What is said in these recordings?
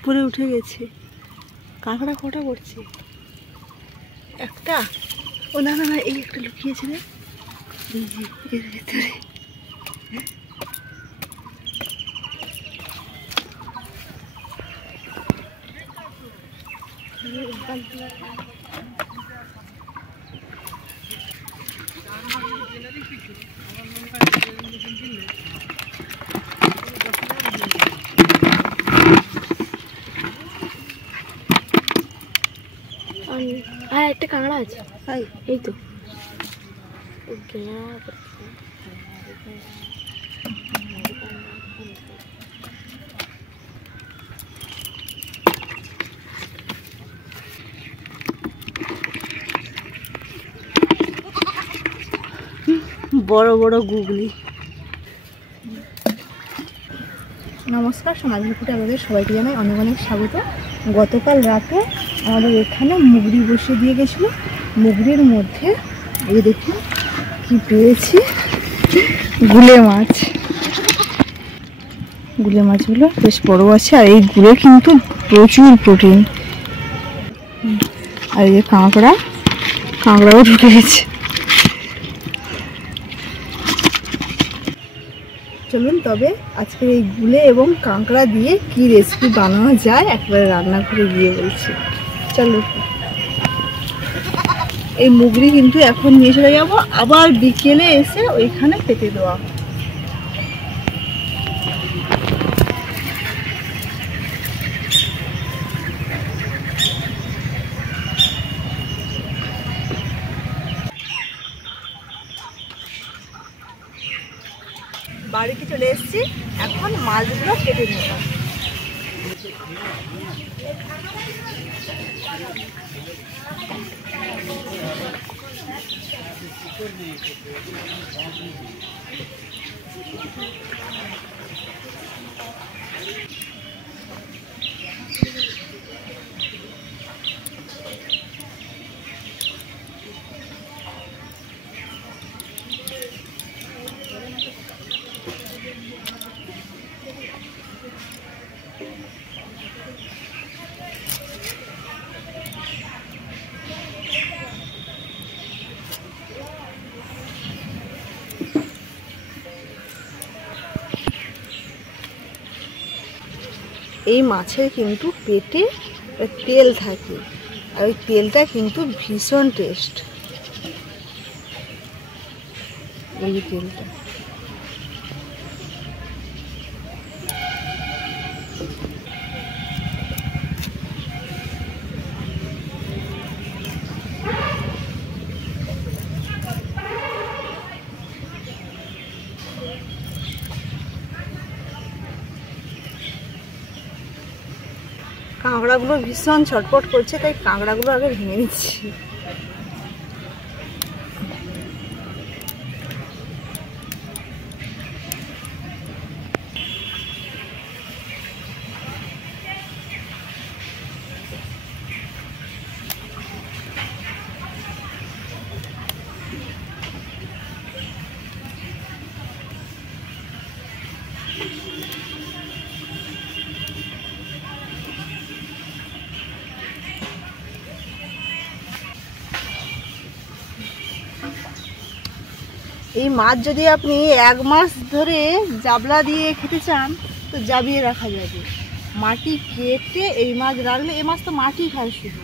উপরে উঠে গেছে। কাঁকড়া কটা করছে? একটা। ও না না না, এই একটা লুকিয়েছে রে, এই যে এর ভেতরে। হ্যাঁ, একটা কাঁকড়া আছে। এই তো বড় বড় গুগলি। নমস্কার, সমাজের ফুটে আমাদের সবাইকে জানাই অনেক অনেক স্বাগত। গতকাল রাতে আমাদের এখানে মুগরি বসিয়ে দিয়ে গেছিলো। মুগরির মধ্যে এই দেখুন কি পেয়েছি, গুলে মাছ। গুলে মাছগুলো বেশ বড় আছে, আর এই গুলে কিন্তু প্রচুর প্রোটিন। আর এই যে কাঁকড়াও ঢুকে গেছে। চলুন তবে আজকে এই গুলে এবং কাঁকড়া দিয়ে কি রেসিপি বানানো যায় একবারে রান্নাঘরে গিয়ে বলছি। চলো, এই মুগরি কিন্তু এখন নিয়ে চলে যাবো, আবার বিকেলে এসে ওইখানে পেতে দেওয়া। বাড়িতে চলে এসেছি, এখন মাছগুলো কেটে নেব। এই মাছের কিন্তু পেটে তেল থাকে, আর ওই তেলটা কিন্তু ভীষণ টেস্ট। এই তেলটা কাঁকড়াগুলো ভীষণ ছটপট করছে, তাই কাঁকড়াগুলো আগে ভেঙে নিচ্ছি। এই মাছ যদি আপনি 1 মাস ধরে জাবলা দিয়ে খেতে চান তো জাবিয়ে রাখা যাবে। মাটি কেটে এই মাছ রাখলে, এই মাছ তো মাটি খায়, শুধু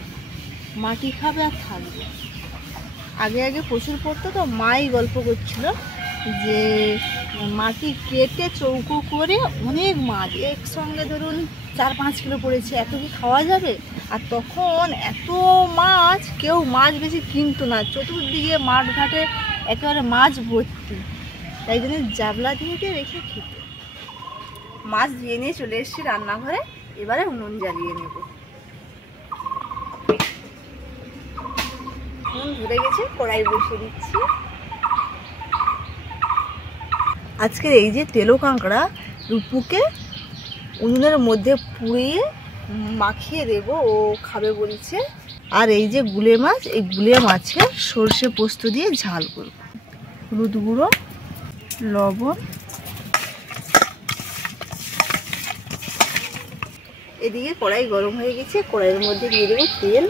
মাটি খাবে আর থাকবে। আগে আগে প্রচুর পড়তো, তো মাই গল্প করছিল যে মাটি কেটে চৌকো করে অনেক মাছ একসঙ্গে ধরুন 4-5 কিলো পড়েছে, এত কি খাওয়া যাবে? আর তখন এত মাছ কেউ মাছ বেশি কিনতো না, চতুর্দিকে মাঠ ঘাটে একেবারে মাছ ভর্তি, তাই জন্য জাবলা দিয়ে রেখে খেত। মাছ দিয়ে নিয়ে চলে এসেছি রান্নাঘরে, এবারে উনুন জ্বালিয়ে নেব। উনুন ধরে গেছে, কড়াই বসিয়ে দিচ্ছি। আজকের এই যে তেলো কাঁকড়া রূপুকে উনুনের মধ্যে পুড়িয়ে মাখিয়ে দেব, ও খাবে বলছে। আর এই যে গুলে মাছ, এই গুলে মাছের সর্ষে পোস্ত দিয়ে ঝাল করব। হলুদ গুঁড়ো, লবণ, এদিকে কড়াই গরম হয়ে গেছে, কড়াইয়ের মধ্যে দিয়ে দেবো তেল।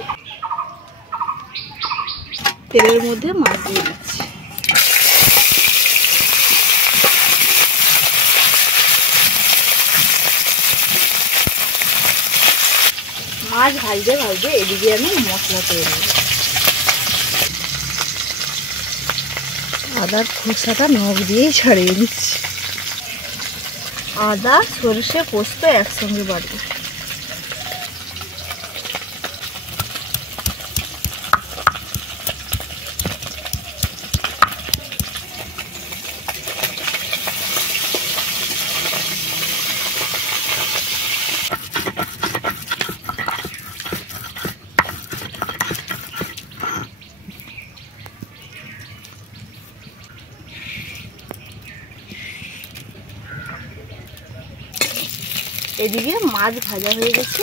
তেলের মধ্যে মাছ দিয়ে দিচ্ছি। মাছ ভাজতে ভাজতে এদিকে আমি মশলা করে নেব। আদার খোসাটা নখ দিয়েই ছাড়িয়ে নিচ্ছি। আদা সরষে পোস্ত একসঙ্গে বাটবো। এদিকে মাছ ভাজা হয়ে গেছে,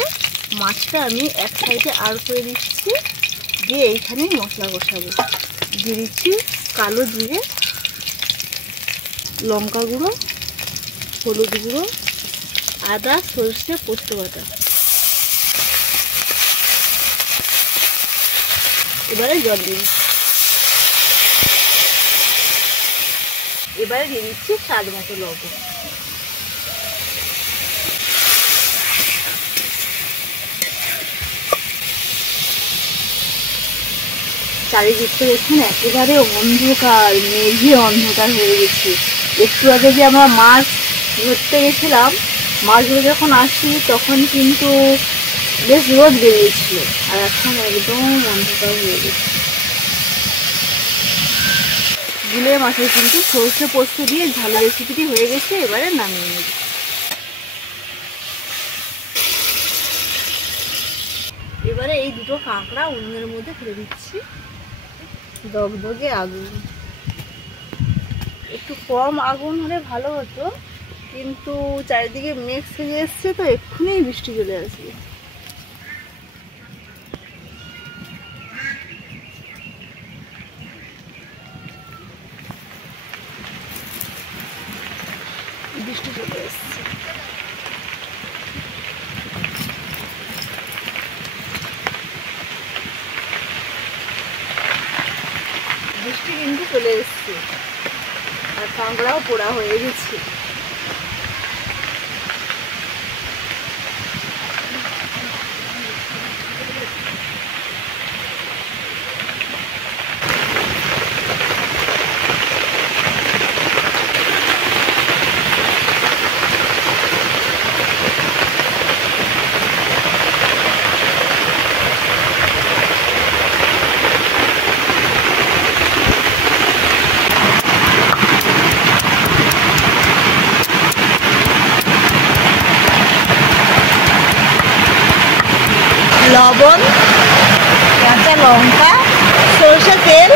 মাছটা আমি এক সাইডে আর করে দিচ্ছি, দিয়ে এইখানে মশলা কষাবো। দিয়ে দিচ্ছি কালো জিরে, লঙ্কা গুঁড়ো, হলুদ গুঁড়ো, আদা সরষে পোস্ত বাটা। এবারে জল দিই। এবারে দিয়ে দিচ্ছি স্বাদ মতো লবণ। চারিদিকটা দেখুন একেবারে অন্ধকার, মেঘে অন্ধকার হয়ে গেছে। একটু আগে যে আমরা মাছ ধরতে গেছিলাম, মাছ ধরে যখন আসি তখন কিন্তু বেশ রোদ বেরিয়েছিল, আর এখন একদম অন্ধকার হয়ে গেছে। গুলে মাছের কিন্তু সরষে পোস্ত দিয়ে ঝাল রেসিপিটি হয়ে গেছে, এবারে নামিয়ে নেব। এবারে এই দুটো কাঁকড়া উনুনের মধ্যে ফেলে দিচ্ছি। দগদগে আগুন, একটু কম আগুন হলে ভালো হতো, কিন্তু চারিদিকে মেঘ সেজে এসছে তো এক্ষুনি বৃষ্টি চলে আসবে। বৃষ্টি চলে এসছে। বৃষ্টি কিন্তু চলে এসছে, আর কাঁকড়াও পোড়া হয়ে গেছে। লবণ, কাঁচা লঙ্কা, সরষের তেল,